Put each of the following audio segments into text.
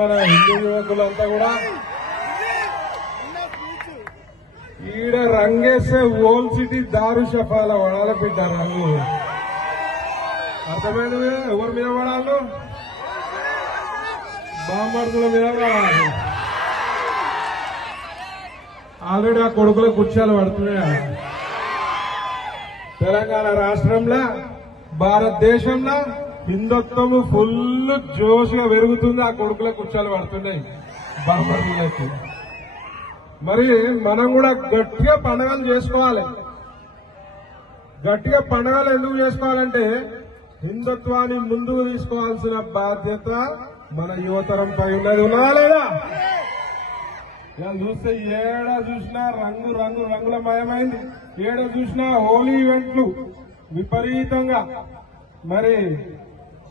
మన హిందూ యువకులంతా కూడా ఈడ రంగేస్తే ఓల్ సిటీ దారు షఫాల వడాల బిడ్డ రంగు అర్థమైంది కదా? ఎవరి మీద పడాలి? బాంబర్దుల మీద పడాలి. ఆల్రెడీ ఆ కొడుకుల కుర్చీలు పడుతున్నాయి. తెలంగాణ రాష్ట్రంలో భారతదేశంలో హిందుత్వము ఫుల్ జోష్గా పెరుగుతుంది. ఆ కొడుకుల కుర్చీలు పడుతున్నాయి బాంబర్దులకి. మరి మనం కూడా గట్టిగా పండుగలు చేసుకోవాలి. గట్టిగా పండుగలు ఎందుకు చేసుకోవాలంటే హిందుత్వాన్ని ముందుకు తీసుకోవాల్సిన బాధ్యత మన యువతరంపై ఉన్నది. ఉన్నదా లేదా? ఇలా చూస్తే ఏడ చూసినా రంగు రంగు రంగుల మయమైంది. ఏడ చూసినా హోలీ ఈవెంట్లు విపరీతంగా. మరి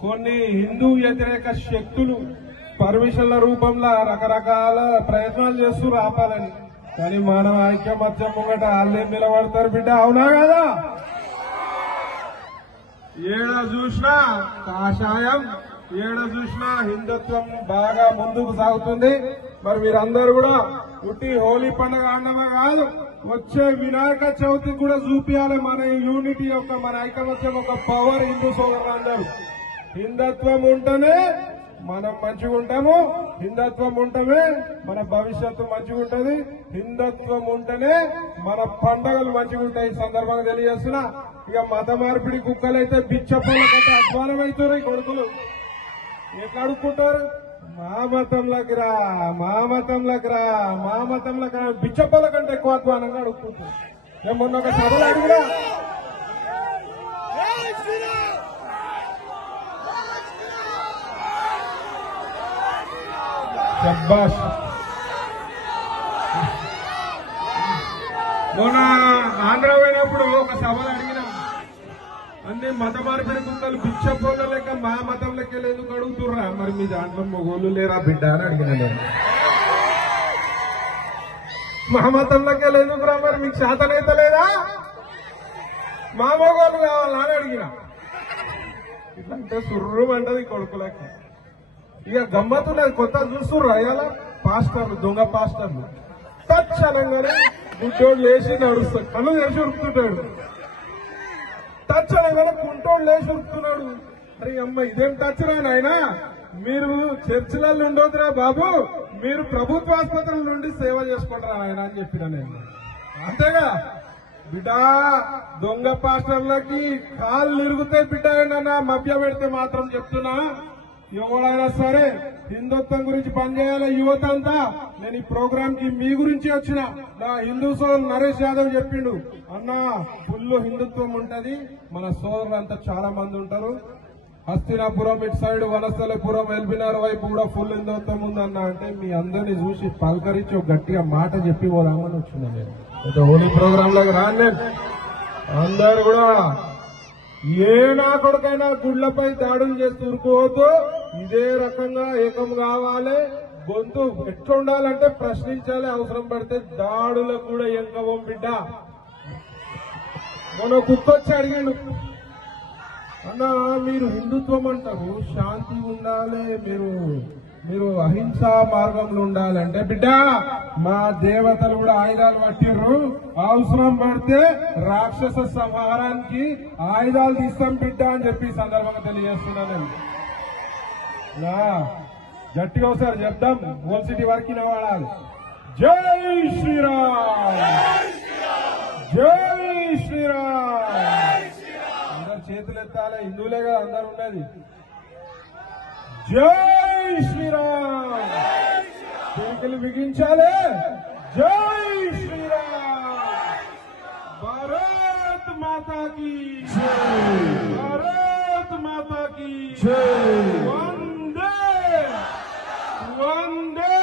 కొన్ని హిందూ వ్యతిరేక శక్తులు పర్మిషన్ల రూపంలో రకరకాల ప్రయత్నాలు చేస్తూ ఆపాలని. కానీ మనం ఐక్యమత్యం ముంగట వాళ్ళే నిలబడతారు బిడ్డ. అవునా కదా? ఏడ చూసినా కాషాయం, ఏడ చూసినా హిందుత్వం బాగా ముందుకు సాగుతుంది. మరి మీరందరూ కూడా ఉట్టి హోలీ పండుగ ఆడడమే కాదు, వచ్చే వినాయక చవితికి కూడా చూపించాలి మన యూనిటీ యొక్క, మన ఐకమత్యం యొక్క పవర్. హిందూ సోదరులందరూ హిందుత్వం ఉంటేనే మనం మంచిగా ఉంటాము, హిందుత్వం ఉంటేనే మన భవిష్యత్తు మంచిగా ఉంటుంది, హిందుత్వం ఉంటేనే మన పండుగలు మంచిగా ఉంటాయి. ఈ సందర్భంగా తెలియజేస్తున్నా. ఇక మత మార్పిడి కుక్కలైతే బిచ్చప్పలకైతే అధ్వానం అవుతారు. ఈ కొడుకులు ఎట్లా అడుక్కుంటారు? మా మతంలోకి రా, మా మతంలోకి రా, మా మతంలోకి రా. బిచ్చప్పల కంటే ఎక్కువ అధ్వానంగా అడుక్కుంటారు. నేను మొన్న ఒక సభలో అడిగినా, శబ్బాష్. మొన్న ఆంధ్ర పోయినప్పుడు ఒక సభలు అడిగినాం, అన్ని మత మార్పిడి కుక్కలు బిచ్చపోళ్ళ లెక్క మా మతంలోకి ఎందుకు అడుగుతుర్రా? మరి మీ దాంట్లో మొగోళ్ళు లేరా బిడ్డ అని అడిగినా నేను. మా మతంలోకి ఎందుకురా? మరి మీకు శాతనైతే లేదా? మా మొగోళ్ళు కావాలా అని అడిగినా. ఇట్లంటే సుర్రు అంటది కొడుకులకి. ఇక గమ్మత్తున్నది. కొత్త చూస్తుర్రా ఇవాళ పాస్టర్లు, దొంగ పాస్టర్లు తచ్చనంగానే గుడ్డోడు లేచి నడుస్తాడు, కళ్ళు తెరిచి ఉరుకుతుంటాడు. తచ్చనంగానే కుంటోడు లేచి ఉరుకుతున్నాడు. అరే అమ్మ ఇదేం టచ్రా నాయన, మీరు చర్చిలలో ఉండొద్దురా బాబు, మీరు ప్రభుత్వ ఆసుపత్రుల నుండి సేవ చేసుకుంటారా ఆయన అని చెప్పిన నేను. అంతేగా బిడ్డా, దొంగ పాస్టర్లకి కాళ్ళు ఇరుగుతే బిడ్డ ఏమన్నా మభ్య పెడితే మాత్రం చెప్తున్నా, ఎవరైనా సరే హిందుత్వం గురించి పనిచేయాలి యువత అంతా. నేను ఈ ప్రోగ్రామ్ కి మీ గురించి వచ్చిన. నా హిందూ సోదరుడు నరేష్ యాదవ్ చెప్పిండు, అన్నా ఫుల్ హిందుత్వం ఉంటది, మన సోదరులు అంతా చాలా మంది ఉంటారు. హస్తినాపురం ఇటు సైడ్ వనస్థలపురం ఎల్బినార్ వైపు కూడా ఫుల్ హిందుత్వం ఉందన్నా. అంటే మీ అందరినీ చూసి పలకరించి ఒక గట్టిగా మాట చెప్పి పోదామని వచ్చిన నేను. హోలీ ప్రోగ్రామ్ లాగా రాను నేను. అందరు కూడా ఏ నా కొడుకైనా గుళ్లపై దాడులు చేస్తూ ఊరుకోవద్దు. ఇదే రకంగా ఏకం కావాలి. గొంతు ఎట్లా ఉండాలంటే ప్రశ్నించాలి, అవసరం పడితే దాడులకు కూడా ఎంకవం బిడ్డ. మొన్న కుక్కొచ్చి అడిగాడు, అన్నా మీరు హిందుత్వం అంటారు, శాంతి ఉండాలి, మీరు అహింసా మార్గంలో ఉండాలంటే బిడ్డ మా దేవతలు కూడా ఆయుధాలు పట్టిర్రు, అవసరం పడితే రాక్షస సంహారానికి ఆయుధాలు తీస్తాం బిడ్డ అని చెప్పి సందర్భంగా తెలియజేస్తున్నాను. గట్టిగా ఒకసారి చెప్దాం, ఓల్ సిటీ వరకు నిలబడాలి. జై శ్రీరామ్, జై శ్రీరామ్. అందరు చేతులు ఎత్తాలి, హిందువులే కదా అందరు ఉన్నది. జై శ్రీరామ్, చేతులు బిగించాలి. జై శ్రీరామ్, భారత్ మాతా కీ జై, భారత్ మాతా కీ జై. వందే వందే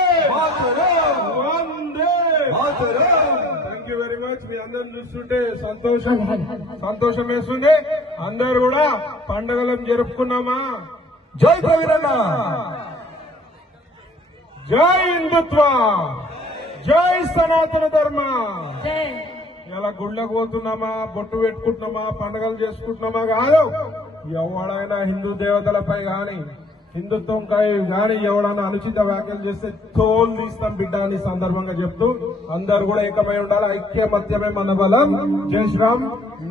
వందే. Thank you very much. మీ అందరిని చూస్తుంటే సంతోషం వేస్తుంది. అందరు కూడా పండుగలను జరుపుకున్నామా? జై కవిరన్న, జై హిందుత్వ, జై సనాతన ధర్మ. ఇలా గుళ్ళకు పోతున్నామా, బొట్టు పెట్టుకుంటున్నామా, పండుగలు చేసుకుంటున్నామా కాదు. ఎవడైనా హిందూ దేవతలపై గాని హిందుత్వం కానీ ఎవడన్నా అనుచిత వ్యాఖ్యలు చేస్తే తోలు తీస్తాం బిడ్డ అని సందర్భంగా చెప్తూ అందరు కూడా ఏకమై ఉండాలి. ఐక్యమత్యమే మన బలం. జై శ్రీరామ్.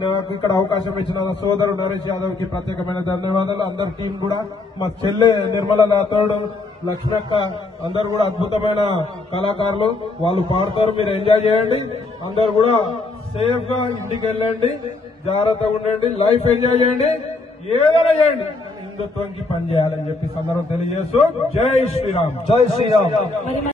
నాకు ఇక్కడ అవకాశం ఇచ్చిన నా సోదరుడు నరేష్ యాదవ్ కి ప్రత్యేకమైన ధన్యవాదాలు. అందరి టీం కూడా, మా చెల్లె నిర్మల రాథోడ్, లక్ష్మక్క అందరు కూడా అద్భుతమైన కళాకారులు. వాళ్ళు పాడతారు, మీరు ఎంజాయ్ చేయండి. అందరు కూడా సేఫ్ గా ఇంటికి వెళ్ళండి, జాగ్రత్తగా ఉండండి, లైఫ్ ఎంజాయ్ చేయండి, ఏదైనా చేయండి, హిందుత్వానికి పనిచేయాలని చెప్పి సందర్భం తెలియజేస్తూ జై శ్రీరామ్. జై శ్రీరామ్.